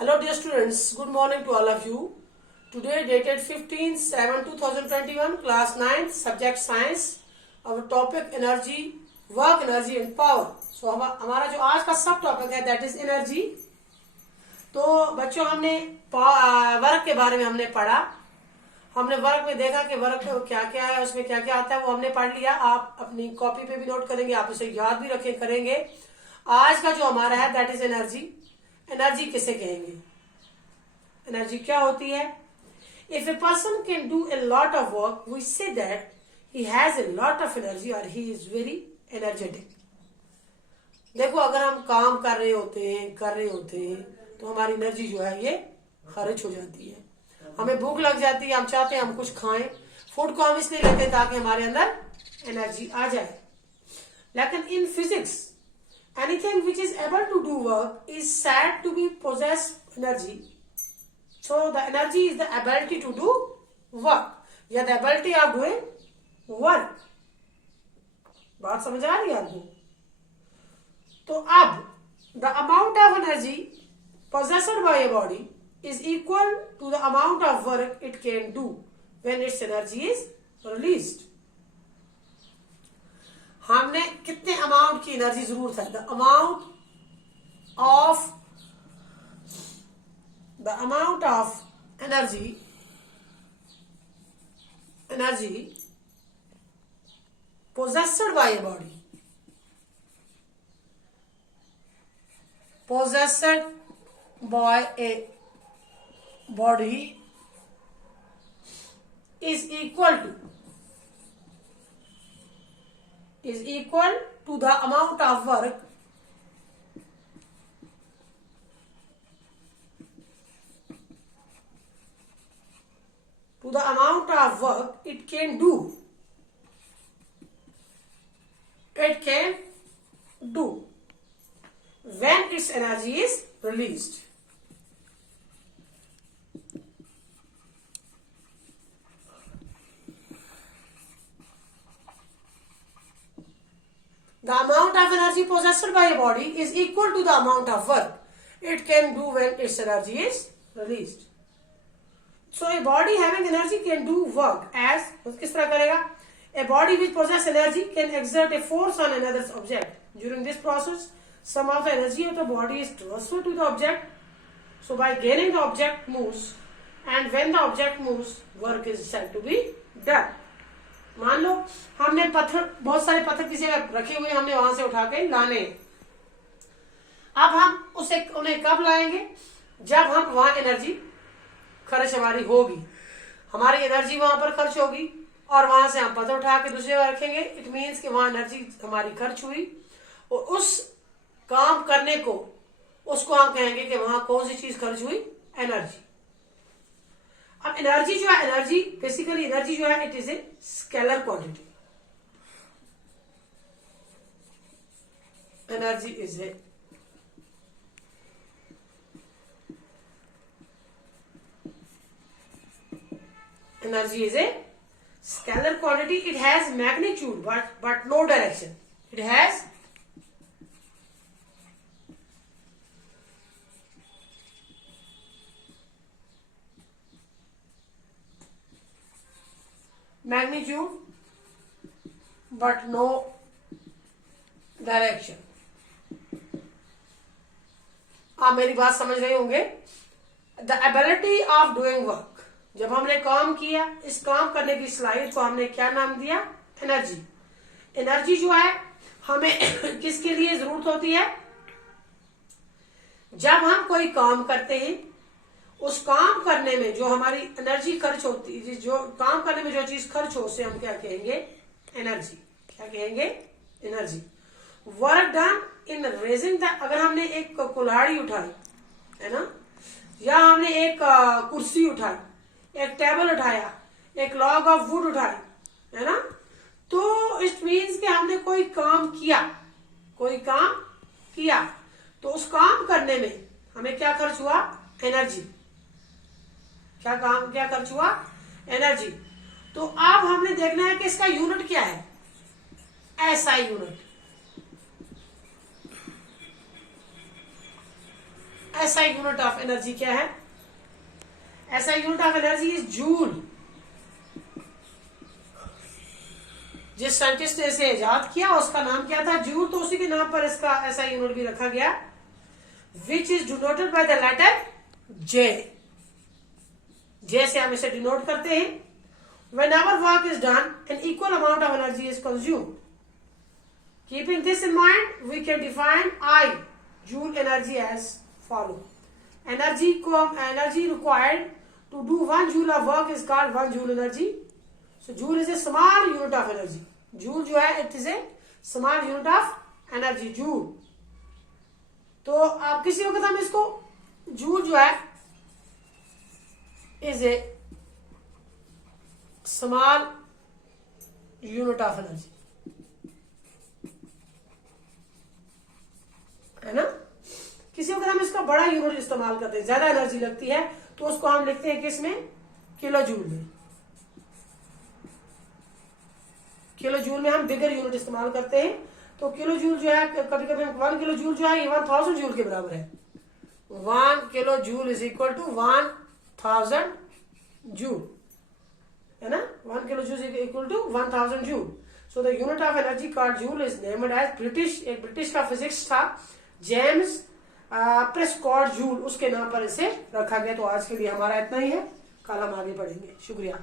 Hello dear students, good morning to all of you. Today dated 15/7/2021, class 9th, subject science. Our topic energy, work, energy and power. So हमारा जो आज का सब topic है that is energy. तो बच्चों हमने वर्क के बारे में हमने पढ़ा. हमने वर्क में देखा कि वर्क क्या क्या है, उसमें क्या क्या आता है, वो हमने पढ़ लिया. आप अपनी कॉपी पे भी नोट करेंगे, आप उसे याद भी रखें करेंगे. आज का जो हमारा है दैट इज एनर्जी. एनर्जी किसे कहेंगे, एनर्जी क्या होती है? If a person can do a lot of work we say that he has a lot of energy और ही इज वेरी एनर्जेटिक. देखो अगर हम काम कर रहे होते हैं तो हमारी एनर्जी जो है ये खर्च हो जाती है. हमें भूख लग जाती है, हम चाहते हैं हम कुछ खाएं. फूड को हम इसलिए लेते हैं ताकि हमारे अंदर एनर्जी आ जाए. लेकिन in physics anything which is able to do work is said to be possess energy. So the energy is the ability to do work, या the ability of doing work. बात समझ आ रही है आपको? तो अब the amount of energy possessed by a body is equal to the amount of work it can do when its energy is released. हमने कितने अमाउंट की एनर्जी जरूरत है? The amount of energy possessed by a body is equal to the amount of work it can do when its energy is released. The amount of energy possessed by a body is equal to the amount of work it can do when its energy is released. So a body having energy can do work as किस तरह करेगा? A body which possesses energy can exert a force on another object. During this process, some of the energy of the body is transferred to the object. So by gaining the object moves, and when the object moves, work is said to be done. मान लो हमने बहुत सारे पत्थर किसी जगह रखे हुए, हमने वहां से उठा के लाने. अब हम उन्हें कब लाएंगे? जब हम वहां एनर्जी खर्च हमारी होगी, हमारी एनर्जी वहां पर खर्च होगी और वहां से हम पत्थर उठा के दूसरी जगह रखेंगे. इट मीन्स कि वहां एनर्जी हमारी खर्च हुई और उस काम करने को उसको हम कहेंगे कि वहां कौन सी चीज खर्च हुई? एनर्जी. अब एनर्जी जो है, बेसिकली एनर्जी जो है it is a scalar quantity. Energy is a scalar quantity. It has magnitude but no direction. It has magnitude but no direction. आप मेरी बात समझ रहे होंगे. The ability of doing work. जब हमने काम किया, इस काम करने की सलाहियत को हमने क्या नाम दिया? एनर्जी. एनर्जी जो है हमें किसके लिए जरूरत होती है? जब हम कोई काम करते हैं, उस काम करने में जो हमारी एनर्जी खर्च होती है, जो काम करने में जो चीज खर्च हो, उसे हम क्या कहेंगे? एनर्जी. क्या कहेंगे? Energy. Work done in raising the, अगर हमने एक कुल्हाड़ी उठाई है ना, या हमने एक कुर्सी उठाई, एक टेबल उठाया, एक लॉग ऑफ वुड उठाई, है ना, तो इट मीन्स कि हमने कोई काम किया. तो उस काम करने में हमें क्या खर्च हुआ? एनर्जी. क्या खर्च हुआ? एनर्जी. तो अब हमने देखना है कि इसका यूनिट क्या है? SI unit. SI unit of energy क्या है? SI unit of energy is joule. जिस साइंटिस्ट ने इसे इजाद किया उसका नाम क्या था? जूल। तो उसी के नाम पर इसका एसआई यूनिट भी रखा गया, which is denoted by the letter J. J से हम इसे डिनोट करते हैं। Whenever work is done, an equal amount of energy is consumed. Keeping this in mind, we can define I, joule energy, as follow. Energy required to do 1 joule of work is called 1 joule energy. So joule is a small unit of energy. Joule जो है it is a small unit of energy, joule. तो आप किसी वक्त हम इसको joule जो है is a small unit of energy, है ना। किसी वक्त हम इसका बड़ा यूनिट इस्तेमाल करते हैं, ज्यादा एनर्जी लगती है तो उसको हम लिखते हैं किसमें? किलो जूल में। किलो जूल में हम बिगर यूनिट इस्तेमाल करते हैं। तो किलो जूल जो है कभी कभी 1 किलो जूल जो है ये 1000 जूल के बराबर है। 1 kilo joule is equal to 1000 joule, है ना। 1 kilo joule is equal to 1000 joule. So the unit of energy called joule is named as British, एक ब्रिटिश का फिजिक्स था जेम्स प्रेस्कॉट जूल, उसके नाम पर इसे रखा गया। तो आज के लिए हमारा इतना ही है, कल हम आगे पढ़ेंगे। शुक्रिया।